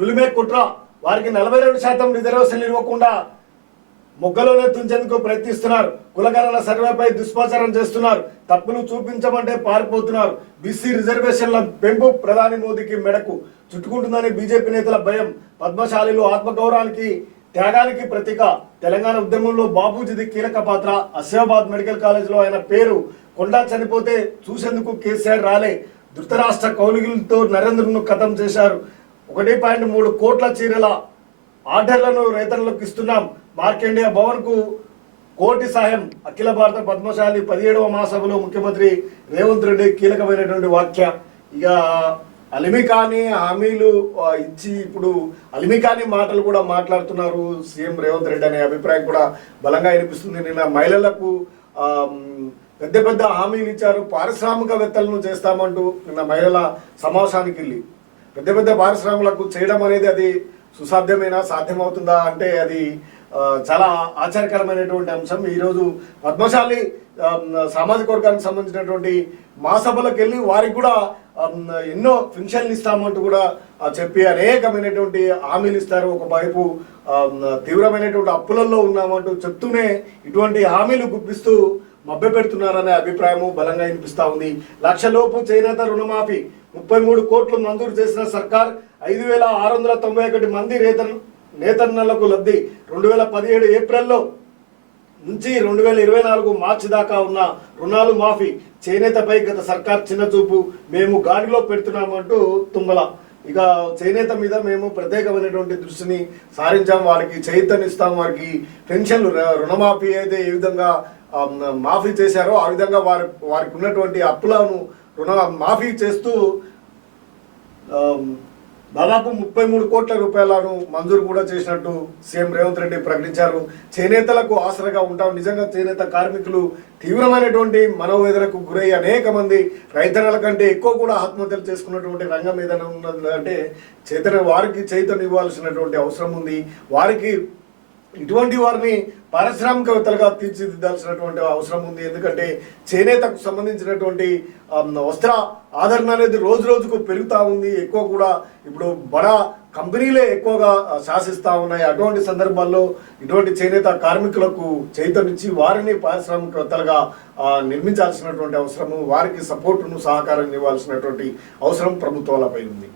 నులిమే కుట్ర వారికి నలభై రెండు శాతం రిజర్వేషన్లు ఇవ్వకుండా మొగ్గలోనే తుంచేందుకు ప్రయత్నిస్తున్నారు. కులగణన సర్వేపై దుష్ప్రచారం చేస్తున్నారు. తప్పులు చూపించమంటే పారిపోతున్నారు. బీసీ రిజర్వేషన్ల పెంపు ప్రధాని మోదీకి మెడకు. చుట్టుకుంటుందని బీజేపీ నేతల భయం. పద్మశాలిలో ఆత్మగౌరవానికి త్యాగానికి ప్రతీక. తెలంగాణ ఉద్యమంలో బాబూజీది కీలక పాత్ర. అసిఫాబాద్ మెడికల్ కాలేజీలో ఆయన పేరు. కొండా చనిపోతే చూసేందుకు కేసీఆర్ రాలే. ధృతరాష్ట్ర కౌలుగులతో నరేంద్రను ఖతం చేశారు. ఒకటి పాయింట్ మూడు కోట్ల చీరల ఆర్డర్లను రైతులకు ఇస్తున్నాం. మార్కెండియా భవన్కు కోటి సాయం. అఖిల భారత పద్మశాలి పదిహేడవ మహాసభలో ముఖ్యమంత్రి రేవంత్ రెడ్డి కీలకమైనటువంటి వాక్య ఇక అలిమికాని హామీలు ఇచ్చి ఇప్పుడు అలిమికాని మాటలు కూడా మాట్లాడుతున్నారు సీఎం రేవంత్ రెడ్డి అనే అభిప్రాయం కూడా బలంగా వినిపిస్తుంది. నిన్న మహిళలకు పెద్ద పెద్ద హామీలు ఇచ్చారు. పారిశ్రామికవేత్తలను చేస్తామంటూ నిన్న మహిళల సమావేశానికి వెళ్ళి. పెద్ద పెద్ద పారిశ్రామికులకు చేయడం అనేది అది సుసాధ్యమైన? సాధ్యమవుతుందా? అంటే అది చాలా ఆశ్చర్యకరమైనటువంటి అంశం. ఈరోజు పద్మశాలి సామాజిక వర్గానికి సంబంధించినటువంటి మహాసభలకు వెళ్ళి వారికి కూడా ఎన్నో పెన్షన్లు ఇస్తామంటూ కూడా చెప్పి అనేకమైనటువంటి హామీలు ఇస్తారు. ఒకవైపు తీవ్రమైనటువంటి అప్పులలో ఉన్నామంటూ చెప్తూనే ఇటువంటి హామీలు గుప్పిస్తూ మభ్యపెడుతున్నారనే అభిప్రాయము బలంగా వినిపిస్తా ఉంది. లక్షలోపు చేనేత రుణమాఫీ ముప్పై మూడు కోట్లు మంజూరు చేసిన సర్కార్ ఐదు వేల ఆరు వందల తొంభై ఒకటి మంది నేత నేతన్నలకు లబ్ధి. రెండు వేల పదిహేడు ఏప్రిల్లో నుంచి రెండు వేల ఇరవై నాలుగు మార్చి దాకా ఉన్న రుణాలు మాఫీ. చేనేతపై గత సర్కార్ చిన్న చూపు. మేము గాడిలో పెడుతున్నామంటూ తుమ్మల. ఇక చేనేత మీద మేము ప్రత్యేకమైనటువంటి దృష్టిని సారించాం. వారికి చైతన్యస్తాం వారికి పెన్షన్లు రుణమాఫీ అయితే ఏ విధంగా మాఫీ చేశారో ఆ విధంగా వారి వారికి ఉన్నటువంటి అప్పులను రుణ మాఫీ చేస్తూ దాదాపు ముప్పై మూడు కోట్ల రూపాయలను మంజూరు కూడా చేసినట్టు సీఎం రేవంత్ రెడ్డి ప్రకటించారు. చేనేతలకు ఆసరగా ఉంటాం. నిజంగా చేనేత కార్మికులు తీవ్రమైనటువంటి మనోవేదనకు గురై అనేక మంది రైతన్నల కంటే ఎక్కువ కూడా ఆత్మహత్యలు చేసుకున్నటువంటి రంగం ఏదైనా ఉన్నది అంటే చైతన్య వారికి చైతన్యం ఇవ్వాల్సినటువంటి అవసరం ఉంది. వారికి ఇటువంటి వారిని పారిశ్రామికవేత్తలుగా తీర్చిదిద్దాల్సినటువంటి అవసరం ఉంది. ఎందుకంటే చేనేతకు సంబంధించినటువంటి వస్త్ర ఆదరణ అనేది రోజు రోజుకు పెరుగుతూ ఉంది. ఎక్కువ కూడా ఇప్పుడు బడా కంపెనీలే ఎక్కువగా శాసిస్తూ ఉన్నాయి. అటువంటి సందర్భాల్లో ఇటువంటి చేనేత కార్మికులకు చేతనిచ్చి వారిని పారిశ్రామికవేత్తలుగా నిర్మించాల్సినటువంటి అవసరము వారికి సపోర్టును సహకారం ఇవ్వాల్సినటువంటి అవసరం ప్రభుత్వాలపై ఉంది.